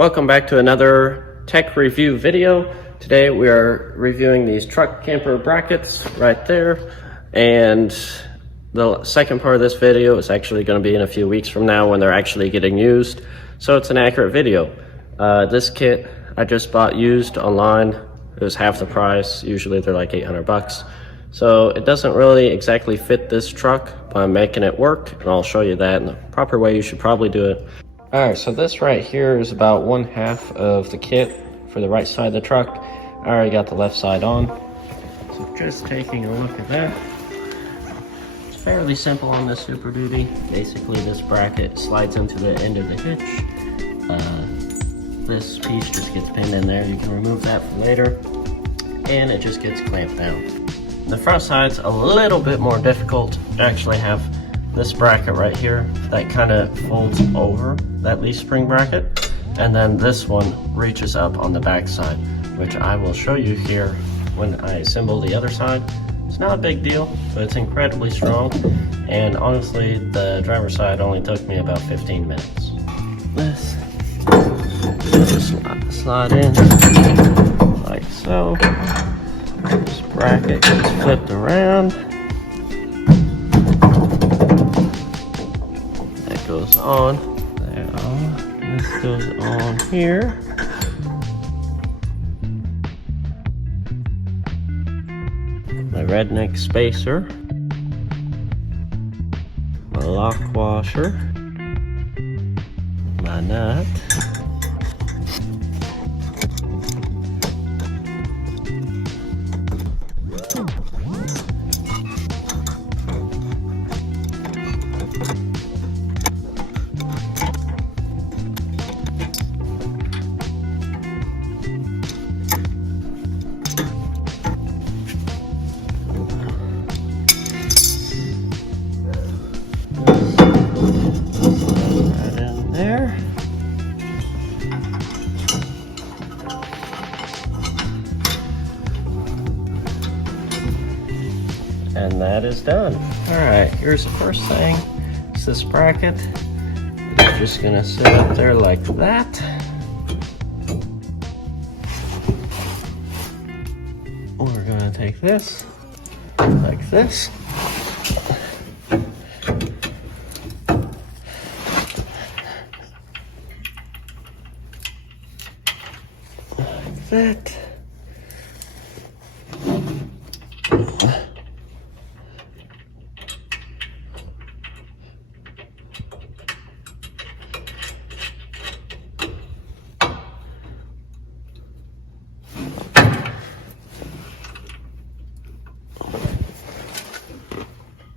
Welcome back to another tech review video. Today we are reviewing these truck camper brackets right there, and the second part of this video is actually going to be in a few weeks from now when they're actually getting used, so it's an accurate video. This kit I just bought used online. It was half the price. Usually they're like 800 bucks. So it doesn't really exactly fit this truck, but I'm making it work, and I'll show you that in the proper way you should probably do it. Alright, so this right here is about 1/2 of the kit for the right side of the truck. I already got the left side on. So just taking a look at that. It's fairly simple on this Super Duty. Basically this bracket slides into the end of the hitch. This piece just gets pinned in there. You can remove that for later. And it just gets clamped down. The front side's a little bit more difficult. You actually have this bracket right here that kind of folds over that leaf spring bracket, and then this one reaches up on the back side, which I will show you here when I assemble the other side. It's not a big deal, but it's incredibly strong, and honestly the driver's side only took me about 15 minutes. This just slide in like so. This bracket gets flipped around. That goes on. There. This goes on here. My redneck spacer. My lock washer. My nut. There. And that is done. Alright, here's the first thing. It's this bracket. It's just gonna sit up there like that. We're gonna take this like this. That.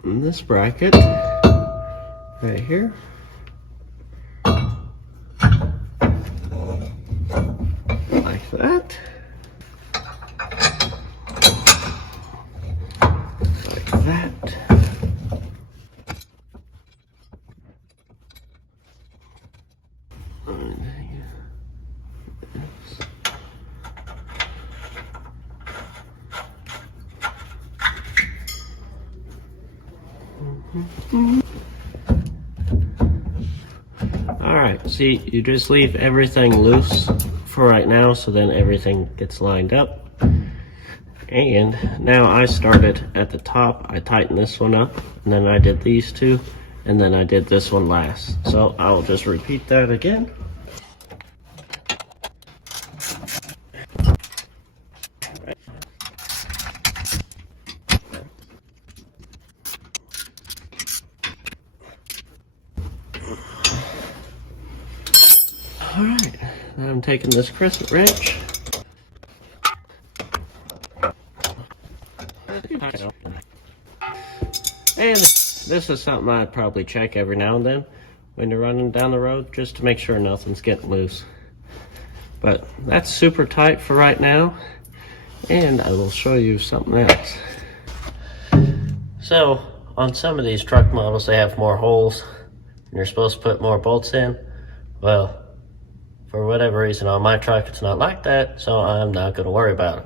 And this bracket right here. Like that. Like that. Alright, see, you just leave everything loose for right now, so then everything gets lined up. And now I started at the top. I tightened this one up, and then I did these two, and then I did this one last. So I'll just repeat that again. Alright, now I'm taking this crescent wrench. And this is something I'd probably check every now and then when you're running down the road, just to make sure nothing's getting loose. But that's super tight for right now, and I will show you something else. So, on some of these truck models, they have more holes, and you're supposed to put more bolts in. Well, for whatever reason on my truck it's not like that, so I'm not going to worry about it.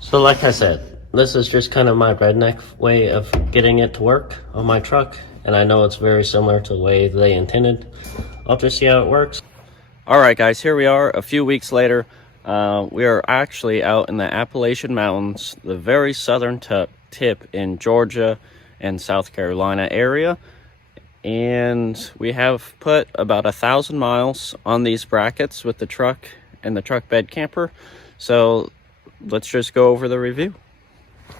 So like I said, this is just kind of my redneck way of getting it to work on my truck, and I know it's very similar to the way they intended. I'll just see how it works. Alright guys, here we are a few weeks later. We are actually out in the Appalachian Mountains, the very southern tip in Georgia and South Carolina area. And we have put about 1,000 miles on these brackets with the truck and the truck bed camper. So let's just go over the review.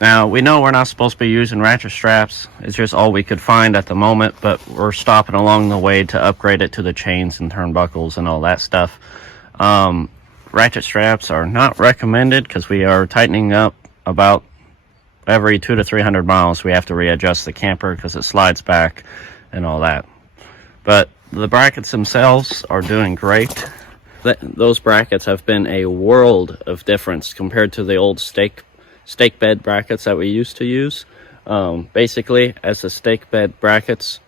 Now, we know we're not supposed to be using ratchet straps. It's just all we could find at the moment, but we're stopping along the way to upgrade it to the chains and turnbuckles and all that stuff. Ratchet straps are not recommended because we are tightening up about every 200 to 300 miles. We have to readjust the camper because it slides back and all that. But the brackets themselves are doing great. Those brackets have been a world of difference compared to the old stake bed brackets that we used to use. Basically, as the stake bed brackets,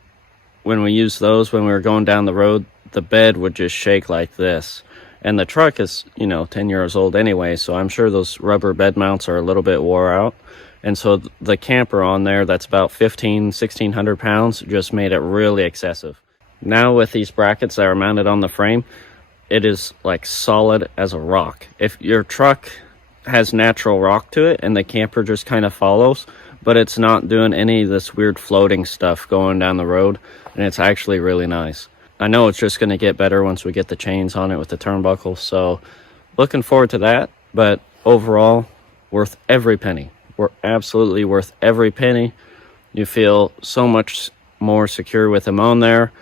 when we used those when we were going down the road, the bed would just shake like this. And the truck is, 10 years old anyway, so I'm sure those rubber bed mounts are a little bit wore out. And so the camper on there that's about 1,600 pounds just made it really excessive. Now with these brackets that are mounted on the frame, it is like solid as a rock. If your truck has natural rock to it and the camper just kind of follows, but it's not doing any of this weird floating stuff going down the road, and it's actually really nice. I know it's just going to get better once we get the chains on it with the turnbuckles, so looking forward to that. But overall, worth every penny. We're absolutely worth every penny. You feel so much more secure with them on there.